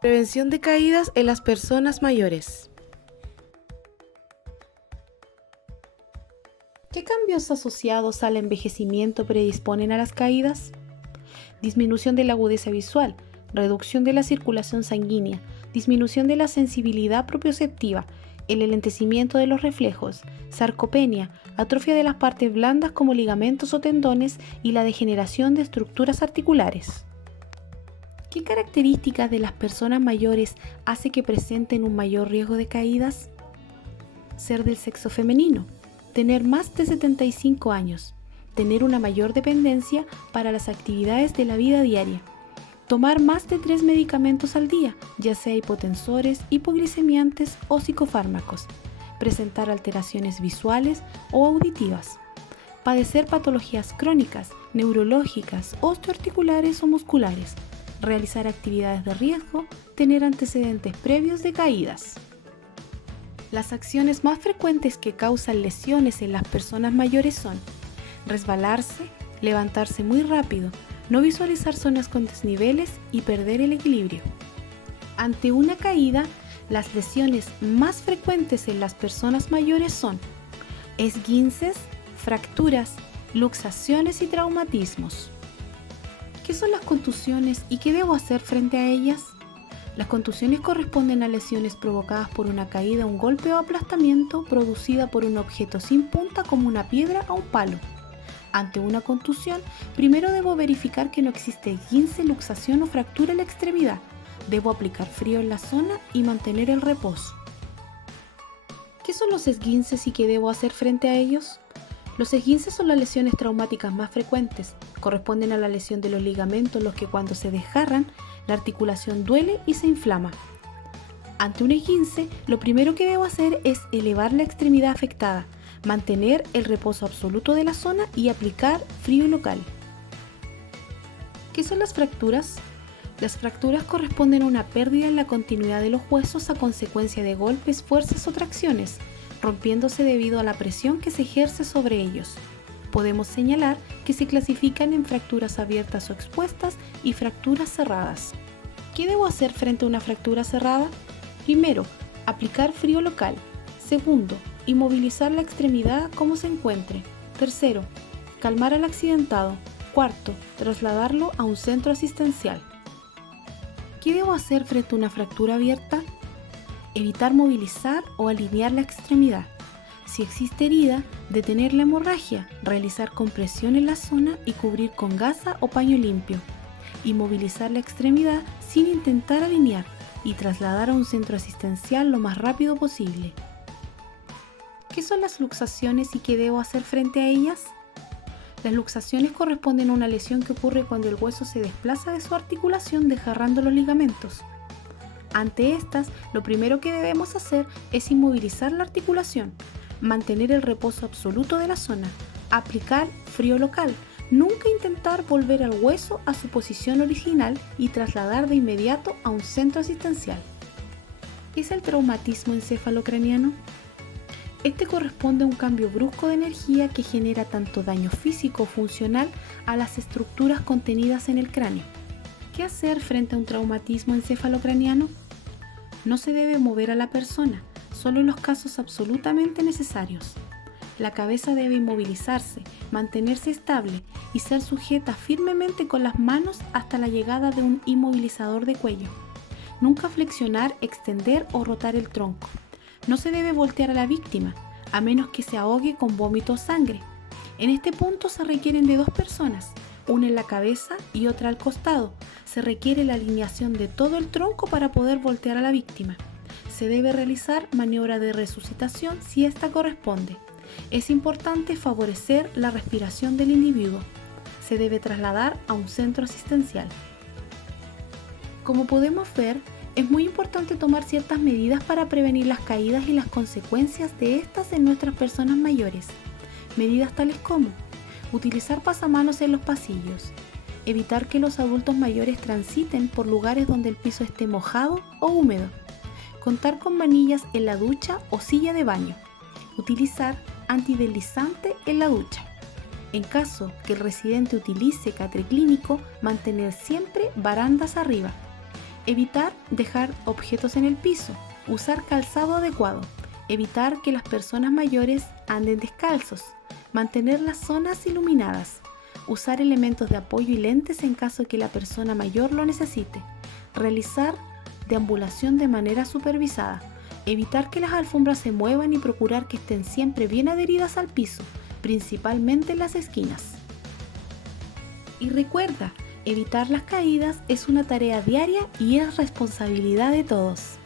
Prevención de caídas en las personas mayores. ¿Qué cambios asociados al envejecimiento predisponen a las caídas? Disminución de la agudeza visual, reducción de la circulación sanguínea, disminución de la sensibilidad propioceptiva, el enlentecimiento de los reflejos, sarcopenia, atrofia de las partes blandas como ligamentos o tendones y la degeneración de estructuras articulares. ¿Qué características de las personas mayores hace que presenten un mayor riesgo de caídas? Ser del sexo femenino, tener más de 75 años, tener una mayor dependencia para las actividades de la vida diaria, tomar más de 3 medicamentos al día, ya sea hipotensores, hipoglicemiantes o psicofármacos, presentar alteraciones visuales o auditivas, padecer patologías crónicas, neurológicas, osteoarticulares o musculares, realizar actividades de riesgo, tener antecedentes previos de caídas. Las acciones más frecuentes que causan lesiones en las personas mayores son resbalarse, levantarse muy rápido, no visualizar zonas con desniveles y perder el equilibrio. Ante una caída, las lesiones más frecuentes en las personas mayores son esguinces, fracturas, luxaciones y traumatismos. ¿Qué son las contusiones y qué debo hacer frente a ellas? Las contusiones corresponden a lesiones provocadas por una caída, un golpe o aplastamiento producida por un objeto sin punta como una piedra o un palo. Ante una contusión, primero debo verificar que no existe esguince, luxación o fractura en la extremidad. Debo aplicar frío en la zona y mantener el reposo. ¿Qué son los esguinces y qué debo hacer frente a ellos? Los esguinces son las lesiones traumáticas más frecuentes. Corresponden a la lesión de los ligamentos, los que cuando se desgarran, la articulación duele y se inflama. Ante un esguince, lo primero que debo hacer es elevar la extremidad afectada, mantener el reposo absoluto de la zona y aplicar frío local. ¿Qué son las fracturas? Las fracturas corresponden a una pérdida en la continuidad de los huesos a consecuencia de golpes, fuerzas o tracciones, rompiéndose debido a la presión que se ejerce sobre ellos. Podemos señalar que se clasifican en fracturas abiertas o expuestas y fracturas cerradas. ¿Qué debo hacer frente a una fractura cerrada? Primero, aplicar frío local. Segundo, inmovilizar la extremidad como se encuentre. Tercero, calmar al accidentado. Cuarto, trasladarlo a un centro asistencial. ¿Qué debo hacer frente a una fractura abierta? Evitar movilizar o alinear la extremidad. Si existe herida, detener la hemorragia, realizar compresión en la zona y cubrir con gasa o paño limpio. Inmovilizar la extremidad sin intentar alinear y trasladar a un centro asistencial lo más rápido posible. ¿Qué son las luxaciones y qué debo hacer frente a ellas? Las luxaciones corresponden a una lesión que ocurre cuando el hueso se desplaza de su articulación desgarrando los ligamentos. Ante estas, lo primero que debemos hacer es inmovilizar la articulación, mantener el reposo absoluto de la zona, aplicar frío local, nunca intentar volver al hueso a su posición original y trasladar de inmediato a un centro asistencial. ¿Qué es el traumatismo encefalocraniano? Este corresponde a un cambio brusco de energía que genera tanto daño físico o funcional a las estructuras contenidas en el cráneo. ¿Qué hacer frente a un traumatismo encefalocraniano? No se debe mover a la persona, solo en los casos absolutamente necesarios. La cabeza debe inmovilizarse, mantenerse estable y ser sujeta firmemente con las manos hasta la llegada de un inmovilizador de cuello. Nunca flexionar, extender o rotar el tronco. No se debe voltear a la víctima, a menos que se ahogue con vómito o sangre. En este punto se requieren de 2 personas, una en la cabeza y otra al costado. Se requiere la alineación de todo el tronco para poder voltear a la víctima. Se debe realizar maniobra de resucitación si esta corresponde. Es importante favorecer la respiración del individuo. Se debe trasladar a un centro asistencial. Como podemos ver, es muy importante tomar ciertas medidas para prevenir las caídas y las consecuencias de estas en nuestras personas mayores. Medidas tales como utilizar pasamanos en los pasillos, evitar que los adultos mayores transiten por lugares donde el piso esté mojado o húmedo, contar con manillas en la ducha o silla de baño, utilizar antideslizante en la ducha. En caso que el residente utilice catre clínico, mantener siempre barandas arriba. Evitar dejar objetos en el piso. Usar calzado adecuado. Evitar que las personas mayores anden descalzos. Mantener las zonas iluminadas. Usar elementos de apoyo y lentes en caso de que la persona mayor lo necesite. Realizar deambulación de manera supervisada. Evitar que las alfombras se muevan y procurar que estén siempre bien adheridas al piso, principalmente en las esquinas. Y recuerda, evitar las caídas es una tarea diaria y es responsabilidad de todos.